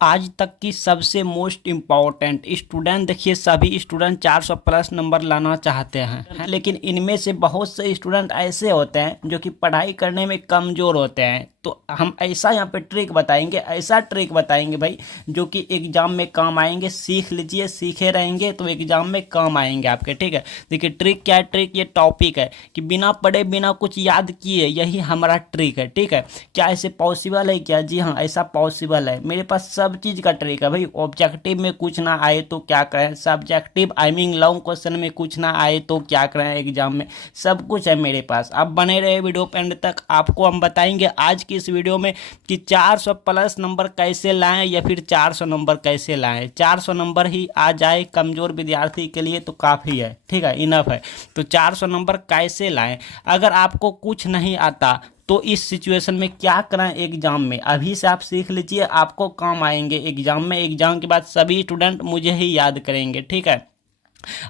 आज तक की सबसे मोस्ट इम्पॉर्टेंट स्टूडेंट, देखिए सभी स्टूडेंट 400 प्लस नंबर लाना चाहते हैं, लेकिन इनमें से बहुत से स्टूडेंट ऐसे होते हैं जो कि पढ़ाई करने में कमज़ोर होते हैं। तो हम ऐसा यहाँ पे ट्रिक बताएंगे, ऐसा ट्रिक बताएंगे भाई जो कि एग्ज़ाम में काम आएंगे। सीख लीजिए, सीखे रहेंगे तो एग्ज़ाम में काम आएंगे आपके। ठीक है, देखिए ट्रिक क्या है, ट्रिक ये टॉपिक है कि बिना पढ़े बिना कुछ याद किए, यही हमारा ट्रिक है। ठीक है, क्या ऐसे पॉसिबल है क्या? जी हाँ, ऐसा पॉसिबल है। मेरे पास सब चीज़ का ट्रिक है भाई। ऑब्जेक्टिव में कुछ ना आए तो क्या करें, subjective I mean long question में कुछ ना आए तो क्या करें, एग्जाम में सब कुछ है मेरे पास। आप बने रहे वीडियो पे एंड तक, आपको हम बताएंगे आज की इस वीडियो में कि 400 प्लस नंबर कैसे लाएं या फिर 400 नंबर कैसे लाएं। 400 नंबर ही आ जाए कमज़ोर विद्यार्थी के लिए तो काफ़ी है। ठीक है, इनफ है। तो 400 नंबर कैसे लाएं? अगर आपको कुछ नहीं आता तो इस सिचुएशन में क्या करें एग्जाम में, अभी से आप सीख लीजिए, आपको काम आएंगे एग्जाम में। एग्जाम के बाद सभी स्टूडेंट मुझे ही याद करेंगे। ठीक है,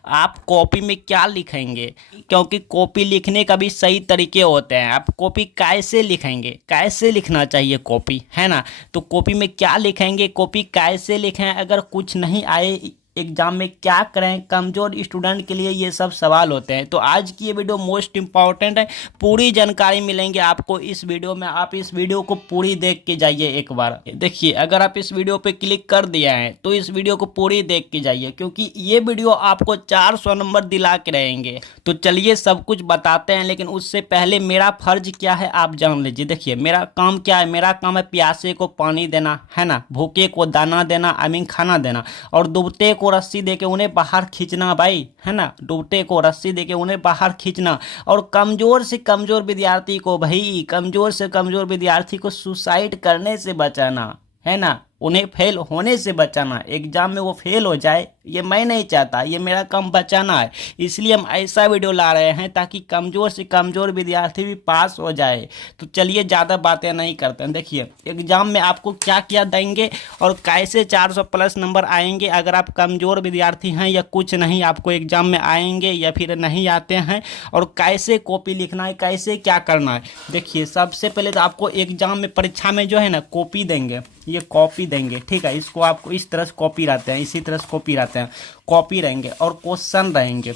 आप कॉपी में क्या लिखेंगे, क्योंकि कॉपी लिखने का भी सही तरीके होते हैं। आप कॉपी कैसे लिखेंगे, कैसे लिखना चाहिए कॉपी, है ना? तो कॉपी में क्या लिखेंगे, कॉपी कैसे लिखें, अगर कुछ नहीं आए एग्जाम में क्या करें, कमज़ोर स्टूडेंट के लिए ये सब सवाल होते हैं। तो आज की ये वीडियो मोस्ट इंपॉर्टेंट है, पूरी जानकारी मिलेंगे आपको इस वीडियो में। आप इस वीडियो को पूरी देख के जाइए एक बार। देखिए, अगर आप इस वीडियो पे क्लिक कर दिया है तो इस वीडियो को पूरी देख के जाइए, क्योंकि ये वीडियो आपको 400 नंबर दिला के रहेंगे। तो चलिए सब कुछ बताते हैं, लेकिन उससे पहले मेरा फर्ज क्या है आप जान लीजिए। देखिए मेरा काम क्या है, मेरा काम है प्यासे को पानी देना, है ना, भूखे को दाना देना, आई मीन खाना देना, और डूबते को रस्सी देके उन्हें बाहर खींचना भाई, है ना, डूबते को रस्सी देके उन्हें बाहर खींचना। और कमजोर से कमजोर विद्यार्थी को भाई, कमजोर से कमजोर विद्यार्थी को सुसाइड करने से बचाना, है ना, उन्हें फेल होने से बचाना। एग्जाम में वो फेल हो जाए ये मैं नहीं चाहता, ये मेरा काम बचाना है। इसलिए हम ऐसा वीडियो ला रहे हैं ताकि कमज़ोर से कमज़ोर विद्यार्थी भी पास हो जाए। तो चलिए ज़्यादा बातें नहीं करते हैं। देखिए एग्जाम में आपको क्या क्या देंगे और कैसे 400 प्लस नंबर आएंगे अगर आप कमज़ोर विद्यार्थी हैं या कुछ नहीं आपको एग्जाम में आएंगे या फिर नहीं आते हैं, और कैसे कॉपी लिखना है, कैसे क्या करना है। देखिए सबसे पहले तो आपको एग्जाम में, परीक्षा में जो है ना, कॉपी देंगे, ये कॉपी देंगे। ठीक है, इसको आपको इस तरह से कॉपी रहते हैं, इसी तरह से कॉपी रहते हैं, कॉपी रहेंगे और क्वेश्चन रहेंगे।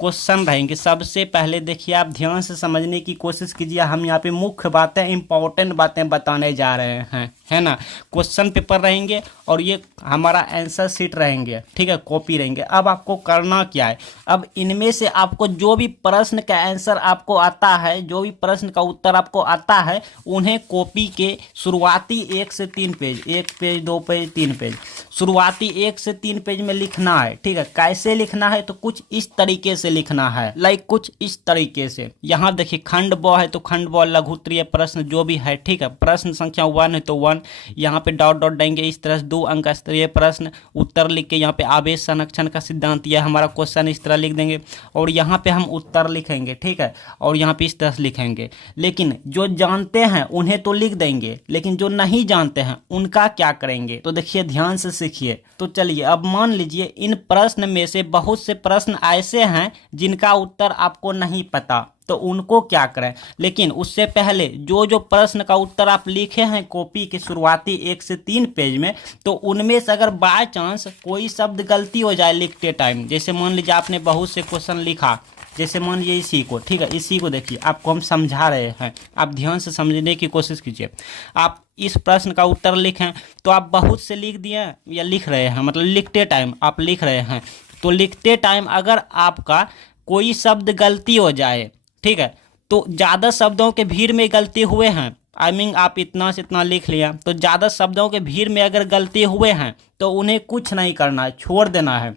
क्वेश्चन रहेंगे सबसे पहले। देखिए आप ध्यान से समझने की कोशिश कीजिए, हम यहाँ पे मुख्य बातें, इंपॉर्टेंट बातें बताने जा रहे हैं, है ना। क्वेश्चन पेपर रहेंगे और ये हमारा आंसर शीट रहेंगे। ठीक है, कॉपी रहेंगे। अब आपको करना क्या है, अब इनमें से आपको जो भी प्रश्न का आंसर आपको आता है, जो भी प्रश्न का उत्तर आपको आता है, उन्हें कॉपी के शुरुआती 1 से 3 पेज, 1 पेज 2 पेज 3 पेज, शुरुआती 1 से 3 पेज में लिखना है। ठीक है, कैसे लिखना है तो कुछ इस तरीके से लिखना है, लाइक कुछ इस तरीके से। यहाँ देखिए खंड ब है तो खंड ब, लघुत्तरीय प्रश्न जो भी है। ठीक है, प्रश्न संख्या 1 है तो 1, यहाँ पे डॉट डॉट देंगे इस तरह से। 2 अंक स्तरीय प्रश्न, उत्तर लिख के यहाँ पे आवेश संरक्षण का सिद्धांत, यह हमारा क्वेश्चन, इस तरह लिख देंगे और यहाँ पे हम उत्तर लिखेंगे। ठीक है, और यहाँ पे इस तरह से लिखेंगे। लेकिन जो जानते हैं उन्हें तो लिख देंगे, लेकिन जो नहीं जानते हैं उनका क्या करेंगे, तो देखिए ध्यान से सीखिए। तो चलिए अब मान लीजिए इन प्रश्न में से बहुत से प्रश्न ऐसे हैं जिनका उत्तर आपको नहीं पता, तो उनको क्या करें। लेकिन उससे पहले जो जो प्रश्न का उत्तर आप लिखे हैं कॉपी के शुरुआती 1 से 3 पेज में, तो उनमें से अगर बाय चांस कोई शब्द गलती हो जाए लिखते टाइम, जैसे मान लीजिए आपने बहुत से क्वेश्चन लिखा, जैसे मान लीजिए इसी को, ठीक है, इसी को देखिए आपको हम समझा रहे हैं, आप ध्यान से समझने की कोशिश कीजिए। आप इस प्रश्न का उत्तर लिखें तो आप बहुत से लिख दिए या लिख रहे हैं, मतलब लिखते टाइम आप लिख रहे हैं, तो लिखते टाइम अगर आपका कोई शब्द गलती हो जाए, ठीक है, तो ज़्यादा शब्दों के भीड़ में गलती हुए हैं, आई मीन आप इतना से इतना लिख लिया, तो ज़्यादा शब्दों के भीड़ में अगर गलती हुए हैं तो उन्हें कुछ नहीं करना है, छोड़ देना है।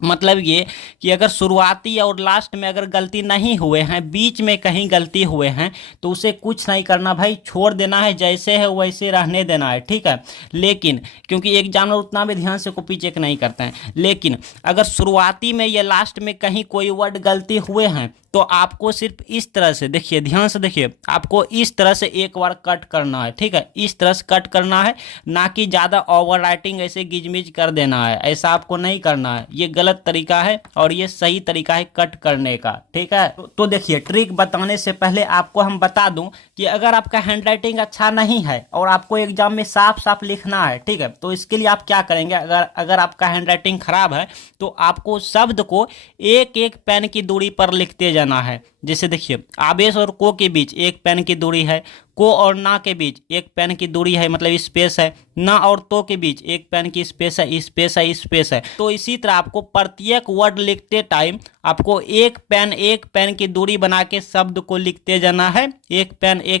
मतलब ये कि अगर शुरुआती और लास्ट में अगर गलती नहीं हुए हैं, बीच में कहीं गलती हुए हैं, तो उसे कुछ नहीं करना भाई, छोड़ देना है, जैसे है वैसे रहने देना है। ठीक है, लेकिन क्योंकि एग्जामिनर उतना भी ध्यान से कॉपी चेक नहीं करते हैं, लेकिन अगर शुरुआती में या लास्ट में कहीं कोई वर्ड गलती हुए हैं तो आपको सिर्फ इस तरह से, देखिए ध्यान से देखिए, आपको इस तरह से एक बार कट करना है। ठीक है, इस तरह से कट करना है, ना कि ज़्यादा ओवर राइटिंग ऐसे गिजमिज कर देना है, ऐसा आपको नहीं करना है, ये गलत गलत तरीका है और ये सही तरीका है कट करने का, ठीक है। तो देखिए, ट्रिक बताने से पहले आपको हम बता दूं कि अगर आपका हैंडराइटिंग अच्छा नहीं है और आपको एग्जाम में साफ साफ लिखना है, ठीक है, तो इसके लिए आप क्या करेंगे, अगर आपका हैंडराइटिंग खराब है तो आपको शब्द को एक एक पेन की दूरी पर लिखते जाना है। जैसे देखिए, आवेश और को के बीच एक पेन की दूरी है, को और ना के बीच एक पेन की दूरी है, मतलब स्पेस है, ना और तो के बीच एक पेन की स्पेस है, स्पेस है, स्पेस है। तो इसी तरह आपको प्रत्येक वर्ड लिखते टाइम आपको एक पेन की दूरी बना के शब्द को लिखते जाना है, एक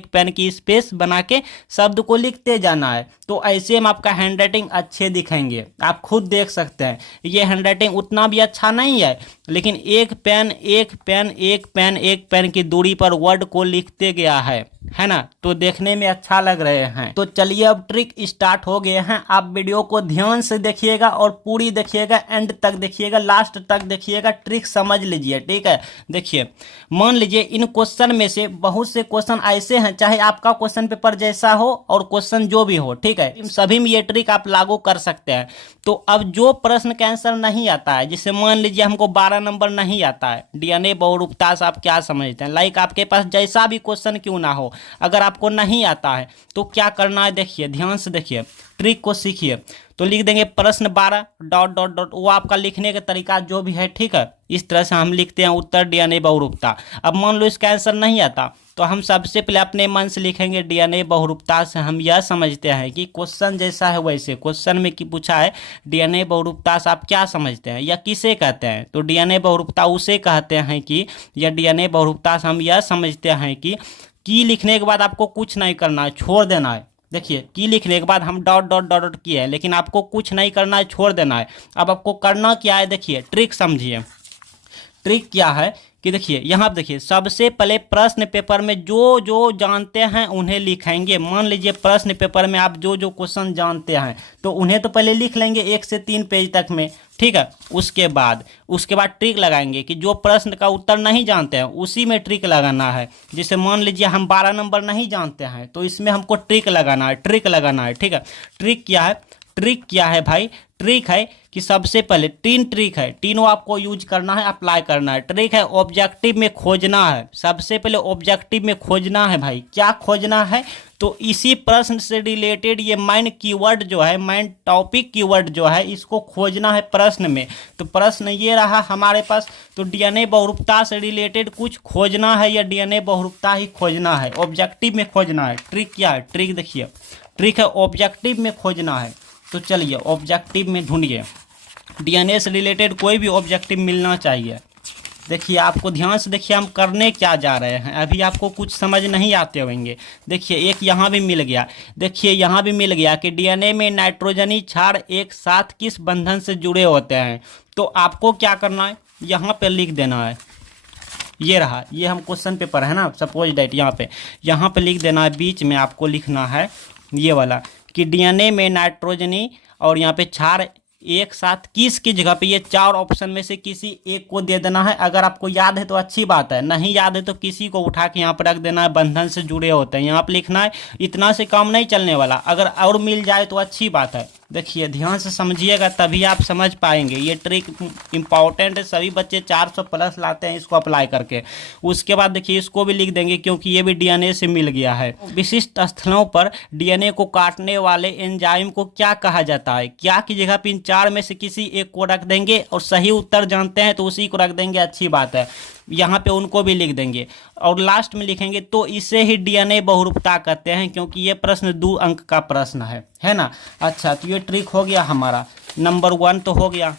पेन की स्पेस बना के शब्द को लिखते जाना है। तो ऐसे में आपका हैंडराइटिंग अच्छे दिखेंगे, आप खुद देख सकते हैं। ये हैंडराइटिंग उतना भी अच्छा नहीं है, लेकिन एक पेन की दूरी पर वर्ड को लिखते गया है ना, तो देखने में अच्छा लग रहे हैं। तो चलिए, अब ट्रिक स्टार्ट हो गए हैं। आप वीडियो को ध्यान से देखिएगा और पूरी देखिएगा, एंड तक देखिएगा, लास्ट तक देखिएगा, ट्रिक समझ लीजिए, ठीक है। देखिए, मान लीजिए इन क्वेश्चन में से बहुत से क्वेश्चन ऐसे हैं, चाहे आपका क्वेश्चन पेपर जैसा हो और क्वेश्चन जो भी हो, ठीक है, इन सभी में ये ट्रिक आप लागू कर सकते हैं। तो अब जो प्रश्न का आंसर नहीं आता है, जिसे मान लीजिए हमको 12 नंबर नहीं आता है, डीएनए बहुरूपता से आप क्या समझते हैं, लाइक आपके पास जैसा भी क्वेश्चन क्यों ना हो, अगर आपको नहीं आता है तो क्या करना है, देखिए ध्यान से देखिए, ट्रिक को सीखिए। तो लिख देंगे प्रश्न 12 डॉट डॉट डॉट, वो आपका लिखने का तरीका जो भी है, ठीक है, इस तरह से हम लिखते हैं उत्तर डीएनए बहुरूपता। अब मान लो इसका आंसर नहीं आता तो हम सबसे पहले अपने मन से लिखेंगे डीएनए बहुरूपता से हम यह समझते हैं कि क्वेश्चन जैसा है वैसे, क्वेश्चन में की पूछा है डीएनए बहुरूपता से आप क्या समझते हैं या किसे कहते हैं, तो डीएनए बहुरूपता उसे कहते हैं कि, या डीएनए बहुरूपता से हम यह समझते हैं कि की लिखने के बाद आपको कुछ नहीं करना है, छोड़ देना है। देखिए, की लिखने के बाद हम डॉट डॉट डॉट डॉट किए हैं, लेकिन आपको कुछ नहीं करना है, छोड़ देना है। अब आपको करना क्या है, देखिए ट्रिक समझिए। ट्रिक क्या है कि देखिए, यहाँ पे देखिए, सबसे पहले प्रश्न पेपर में जो जो जानते हैं उन्हें लिखेंगे। मान लीजिए प्रश्न पेपर में आप जो जो क्वेश्चन जानते हैं तो उन्हें तो पहले लिख लेंगे 1 से 3 पेज तक में, ठीक है। उसके बाद ट्रिक लगाएंगे कि जो प्रश्न का उत्तर नहीं जानते हैं उसी में ट्रिक लगाना है। जैसे मान लीजिए हम 12 नंबर नहीं जानते हैं तो इसमें हमको ट्रिक लगाना है, ठीक है। ट्रिक क्या है भाई, ट्रिक है कि सबसे पहले 3 ट्रिक है, तीनों आपको यूज करना है, अप्लाई करना है। ट्रिक है ऑब्जेक्टिव में खोजना है, सबसे पहले ऑब्जेक्टिव में खोजना है भाई। क्या खोजना है, तो इसी प्रश्न से रिलेटेड ये मेन कीवर्ड जो है, मेन टॉपिक कीवर्ड जो है, इसको खोजना है प्रश्न में। तो प्रश्न ये रहा हमारे पास, तो डीएनए बहुरूपता से रिलेटेड कुछ खोजना है या डीएनए बहुरूपता ही खोजना है, ऑब्जेक्टिव में खोजना है। ट्रिक क्या है, ट्रिक देखिए, ट्रिक है ऑब्जेक्टिव में खोजना है। तो चलिए ऑब्जेक्टिव में ढूंढिए, डीएनए से रिलेटेड कोई भी ऑब्जेक्टिव मिलना चाहिए। देखिए, आपको ध्यान से देखिए हम करने क्या जा रहे हैं, अभी आपको कुछ समझ नहीं आते होंगे। देखिए, एक यहाँ भी मिल गया, देखिए यहाँ भी मिल गया कि डीएनए में नाइट्रोजनी क्षार एक साथ किस बंधन से जुड़े होते हैं। तो आपको क्या करना है, यहाँ पे लिख देना है, ये रहा, ये हम क्वेश्चन पेपर है ना, सपोज दैट यहाँ पे लिख देना है, बीच में आपको लिखना है ये वाला कि डीएनए में नाइट्रोजनी और यहाँ पे क्षार एक साथ किस की जगह पे, ये 4 ऑप्शन में से किसी एक को दे देना है। अगर आपको याद है तो अच्छी बात है, नहीं याद है तो किसी को उठा के यहाँ पर रख देना है, बंधन से जुड़े होते हैं, यहाँ पे लिखना है। इतना से काम नहीं चलने वाला, अगर और मिल जाए तो अच्छी बात है। देखिए ध्यान से समझिएगा तभी आप समझ पाएंगे। ये ट्रिक इंपॉर्टेंट है, सभी बच्चे 400 प्लस लाते हैं इसको अप्लाई करके। उसके बाद देखिए इसको भी लिख देंगे क्योंकि ये भी डीएनए से मिल गया है। विशिष्ट स्थलों पर डीएनए को काटने वाले एंजाइम को क्या कहा जाता है, क्या की जगह पे इन 4 में से किसी एक को रख देंगे और सही उत्तर जानते हैं तो उसी को रख देंगे, अच्छी बात है। यहाँ पे उनको भी लिख देंगे और लास्ट में लिखेंगे तो इसे ही डीएनए बहुरूपता कहते हैं, क्योंकि ये प्रश्न 2 अंक का प्रश्न है ना। अच्छा, तो ये ट्रिक हो गया हमारा, नंबर 1 तो हो गया,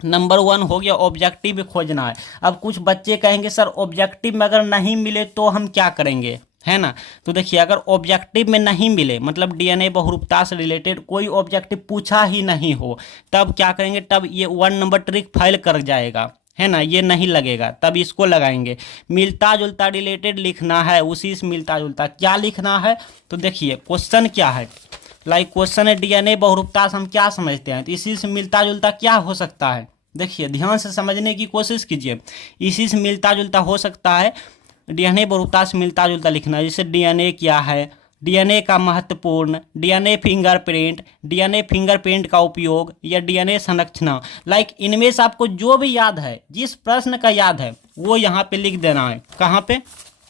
नंबर 1 हो गया। ऑब्जेक्टिव भी खोजना है। अब कुछ बच्चे कहेंगे सर ऑब्जेक्टिव में अगर नहीं मिले तो हम क्या करेंगे, है ना। तो देखिए अगर ऑब्जेक्टिव में नहीं मिले, मतलब डीएनए बहुरूपता से रिलेटेड कोई ऑब्जेक्टिव पूछा ही नहीं हो, तब क्या करेंगे, तब ये 1 नंबर ट्रिक फेल कर जाएगा, है ना, ये नहीं लगेगा, तब इसको लगाएंगे। मिलता जुलता रिलेटेड लिखना है, उसी से मिलता जुलता क्या लिखना है। तो देखिए क्वेश्चन क्या है, लाइक क्वेश्चन है डीएनए बहुरूपता से हम क्या समझते हैं, तो इसी से मिलता जुलता क्या हो सकता है। देखिए ध्यान से समझने की कोशिश कीजिए, इसी से मिलता जुलता हो सकता है, डीएनए बहुरूपता से मिलता जुलता लिखना है। जैसे डीएनए क्या है, डीएनए का महत्वपूर्ण, डीएनए फिंगरप्रिंट, डीएनए फिंगरप्रिंट का उपयोग या डीएनए संरचना। लाइक इनमें से आपको जो भी याद है, जिस प्रश्न का याद है वो यहाँ पे लिख देना है। कहाँ पे?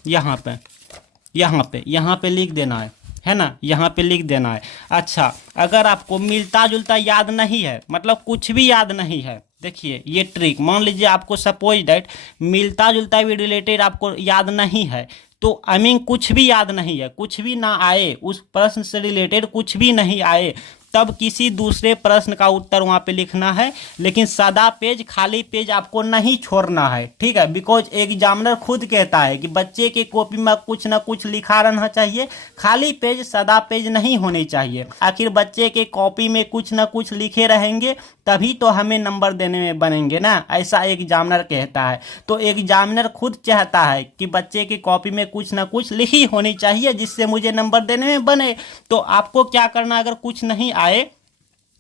यहाँ पे, यहाँ पे लिख देना है ना, यहाँ पे लिख देना है। अच्छा, अगर आपको मिलता जुलता याद नहीं है, मतलब कुछ भी याद नहीं है, देखिए ये ट्रिक, मान लीजिए आपको सपोज दैट मिलता जुलता भी रिलेटेड आपको याद नहीं है, तो आई मीन कुछ भी याद नहीं है, कुछ भी ना आए, उस प्रश्न से रिलेटेड कुछ भी नहीं आए, तब किसी दूसरे प्रश्न का उत्तर वहाँ पे लिखना है। लेकिन सादा पेज, खाली पेज आपको नहीं छोड़ना है, ठीक है। बिकॉज एग्जामिनर खुद कहता है कि बच्चे के कॉपी में कुछ ना कुछ लिखा रहना चाहिए, खाली पेज, सादा पेज नहीं होनी चाहिए। आखिर बच्चे के कॉपी में कुछ ना कुछ लिखे रहेंगे तभी तो हमें नंबर देने में बनेंगे ना, ऐसा एग्जामिनर कहता है। तो एग्जामिनर खुद चाहता है कि बच्चे की कॉपी में कुछ ना कुछ लिखी होनी चाहिए जिससे मुझे नंबर देने में बने। तो आपको क्या करना, अगर कुछ नहीं आए,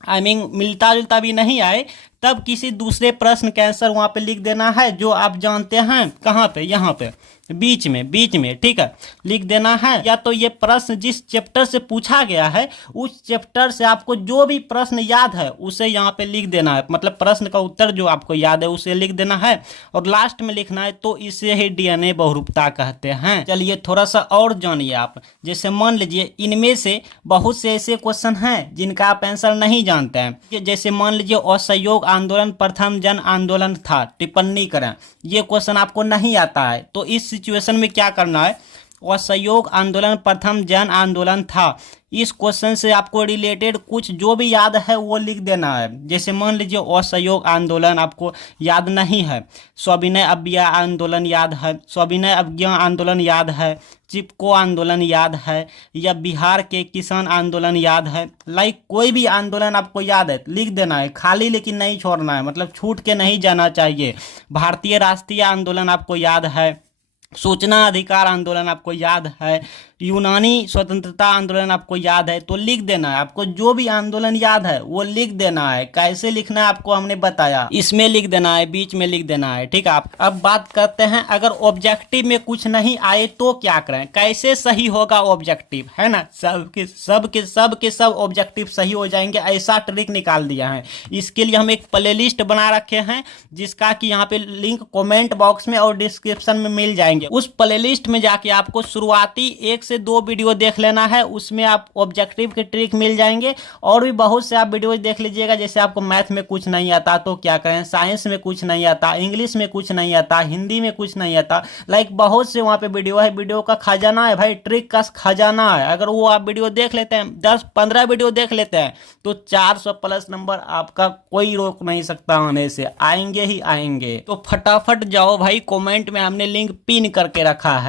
आई मीन मिलता जुलता भी नहीं आए, तब किसी दूसरे प्रश्न का आंसर वहाँ पे लिख देना है जो आप जानते हैं। कहाँ पे? यहाँ पे बीच में, ठीक है, लिख देना है। या तो ये प्रश्न जिस चैप्टर से पूछा गया है उस चैप्टर से आपको जो भी प्रश्न याद है उसे यहाँ पे लिख देना है, मतलब प्रश्न का उत्तर जो आपको याद है उसे लिख देना है और लास्ट में लिखना है। तो इसे ही डीएनए बहुरूपता कहते हैं। चलिए थोड़ा सा और जानिए आप। जैसे मान लीजिए इनमें से बहुत से ऐसे क्वेश्चन हैं जिनका आप आंसर नहीं जानते हैं। जैसे मान लीजिए असहयोग आंदोलन प्रथम जन आंदोलन था, टिप्पणी करें, ये क्वेश्चन आपको नहीं आता है, तो इस सिचुएशन में क्या करना है, असहयोग आंदोलन प्रथम जन आंदोलन था, इस क्वेश्चन से आपको रिलेटेड कुछ जो भी याद है वो लिख देना है। जैसे मान लीजिए असहयोग आंदोलन आपको याद नहीं है, सविनय अवज्ञा आंदोलन याद है, सविनय अवज्ञा आंदोलन याद है, चिपको आंदोलन याद है, या बिहार के किसान आंदोलन याद है। लाइक कोई भी आंदोलन आपको याद है लिख देना है, खाली लेकिन नहीं छोड़ना है, मतलब छूट के नहीं जाना चाहिए। भारतीय राष्ट्रीय आंदोलन आपको याद है, सूचना अधिकार आंदोलन आपको याद है, यूनानी स्वतंत्रता आंदोलन आपको याद है, तो लिख देना है। आपको जो भी आंदोलन याद है वो लिख देना है। कैसे लिखना है आपको हमने बताया, इसमें लिख देना है, बीच में लिख देना है, ठीक है। आप अब बात करते हैं अगर ऑब्जेक्टिव में कुछ नहीं आए तो क्या करें, कैसे सही होगा ऑब्जेक्टिव, है ना। सबके सब ऑब्जेक्टिव सही हो जाएंगे, ऐसा ट्रिक निकाल दिया है। इसके लिए हम एक प्ले लिस्ट बना रखे हैं जिसका कि यहाँ पे लिंक कॉमेंट बॉक्स में और डिस्क्रिप्शन में मिल जाएंगे। उस प्ले लिस्ट में जाके आपको शुरुआती 1 से 2 वीडियो देख लेना है, उसमें आप ऑब्जेक्टिव के ट्रिक मिल जाएंगे। और भी बहुत से आप वीडियो देख लीजिएगा। जैसे आपको मैथ में कुछ नहीं आता तो क्या करें, साइंस में कुछ नहीं आता, इंग्लिश में कुछ नहीं आता, हिंदी में कुछ नहीं आता, लाइक बहुत से वहाँ पे वीडियो है। वीडियो का खजाना है भाई, ट्रिक का खजाना है। अगर वो आप वीडियो देख लेते हैं, 10-15 वीडियो देख लेते हैं, तो 400 प्लस नंबर आपका कोई रोक नहीं सकता आने से, आएंगे ही आएंगे। तो फटाफट जाओ भाई, कमेंट में हमने लिंक पिन करके रखा है।